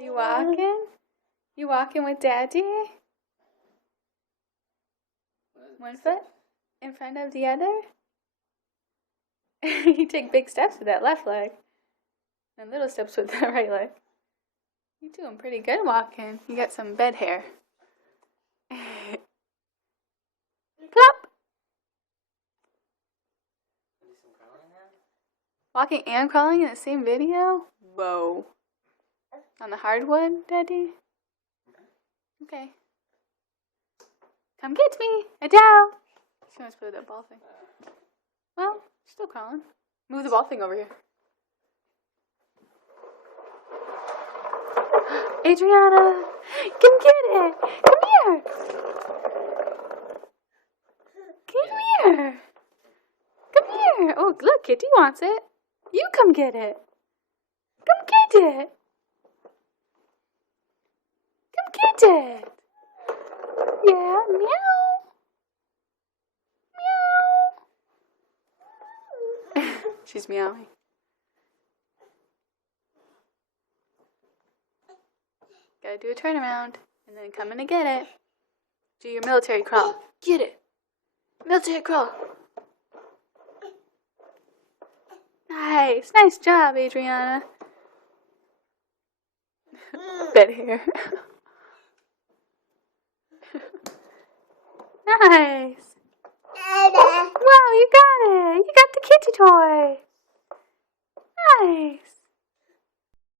You walking? You walking with Daddy? One foot in front of the other? You take big steps with that left leg and little steps with that right leg. You're doing pretty good walking. You got some bed hair. Plop! Walking and crawling in the same video? Whoa. On the hardwood, Daddy? Okay. Come get me, Adele! She wants to play with that ball thing. Well, still crawling. Move the ball thing over here. Adriana! Come get it! Come here! Come here! Come here! Oh, look, Kitty wants it. You come get it. Come get it. Come get it. Yeah, meow. Meow. She's meowing. Gotta do a turnaround and then come in to get it. Do your military crawl. Get it. Military crawl. Nice. Nice job, Adriana. Bed hair. Nice. Wow, you got it. You got the kitty toy. Nice.